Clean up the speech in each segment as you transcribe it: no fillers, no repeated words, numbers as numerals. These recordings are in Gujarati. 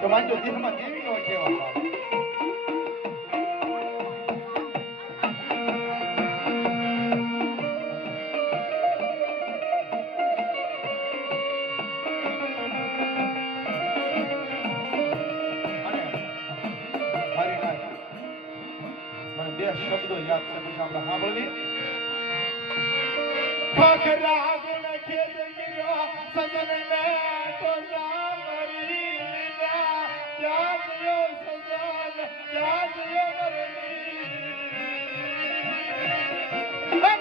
તો માનજો દેહમાં દેવી નો કહેવામાં આવે. શબ્દો યાદ છે પછી આપણે સાંભળવી. ખખરા ગુણ ખેદ ગયો સજન મે તો જામરી લીધા ક્યાં ગયો સજન ક્યાં ગયો મરણી.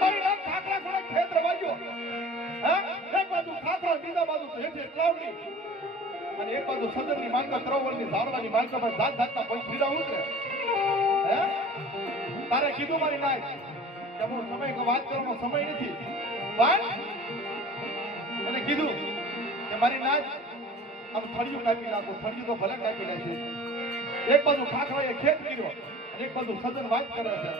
મારી નામ ખાખરા ગુણ ખેદ રવાજો. એક બાજુ ખાખરા બીજા બાજુ હેઠે ક્લાવડી અને એક બાજુ સજનની માંગા ત્રવળની ઝાડવાની માંગા પર જાત જાતના પંખીડા ઉતરે. તારે કીધું મારી નાય કે હું સમય વાત કરવાનો સમય નથી પણ મને કીધું કે મારી નાય આમ થળિયું કાપી નાખો. થળિયું તો ભલે કાપી નાખે. એક બાજુ ખાખરાએ ખેત કર્યો અને એક બાજુ સજન વાત કરે છે.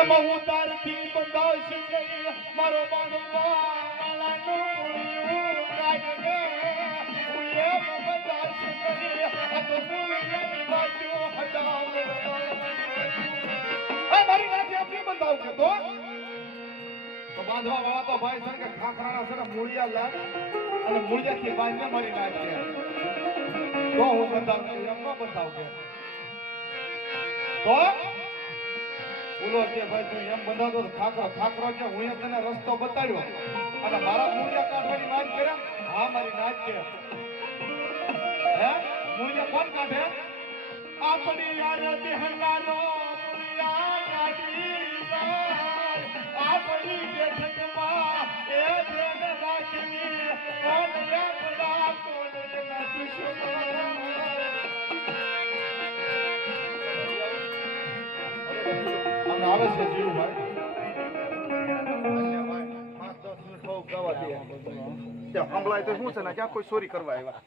એમાં હું તારથી બંધાશ નહીં મારો બાંધવા માલાનું મૂળિયું કાઢને હું એમ બંધાશ નહીં આ તો મૂળિયાની બાજુ હટાવ. મારી નાથી આપની બંધાવ કે તો બાંધવા વાળા તો ભાઈ સર કે ખાખરાના સર મૂળિયા લાગ અને મૂળિયાથી બાંધને મારી નાખ છે તો હું બંધાવ એમ ન બંધાવ કે તો બોલો કે ભાઈ તું એમ બંધાતો ખાખરો કે હું તને રસ્તો બતાવ્યો અને મારા મૂળિયા કાઢવાની માંગ કર્યા. હા મારી નાખ કે હે મૂળિયા કોણ કાઢે? આપણી યાર બહેનારો આપણી બેઠકમાં એ દેવ રાખની કોણ યાદલા કોણ એના દુશ્મન. આવે છે જીવભાઈ હમણાં તો શું છે ને ક્યાં કોઈ ચોરી કરવા આવ્યા?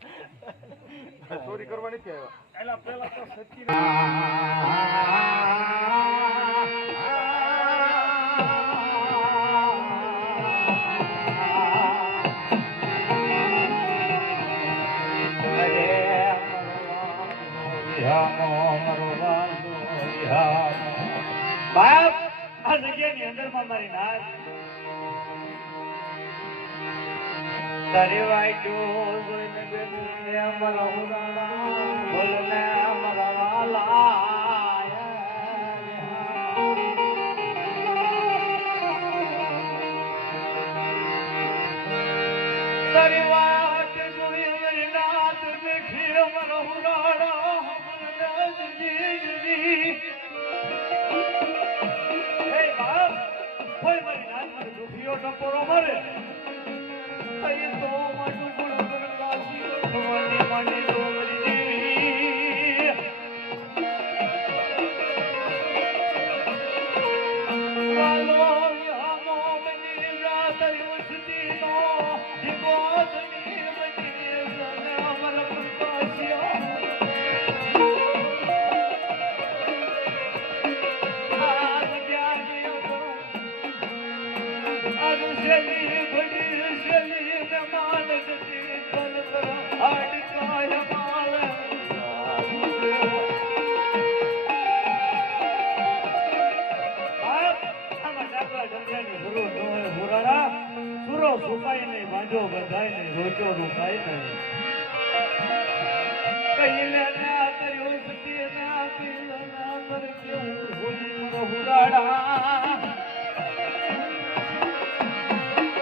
ચોરી કરવા નથી આવ્યા. પેલા તો સચ્ચી બાપ આ જગ્યાની અંદરમાં મારી નાખ તારી વાઈટો જોઈને બેઠી અમારા હુરાણા બોલને અમારા વાલા તારી વાટ જોઈ મારી નાથ બેઠી અમારા હુરાણા બોલને જી ટપોરો મારે અરે તો મારું ગુણ કાશી ભવાની માની ડોમરી દેવી કાલો યામો બની રાત યુસતી નો દીગોદની બની જને અમર પ્રકાશિયા શલી ઘડી શલી માન ગતિ કર હાડ કાય માલ આમાં ડાકરા ઢંગરાની જરૂર ન હોય હુરાડા સુરો સુકાય નહીં બાંધો બંધાય નહીં રોચો રૂકાય નહીં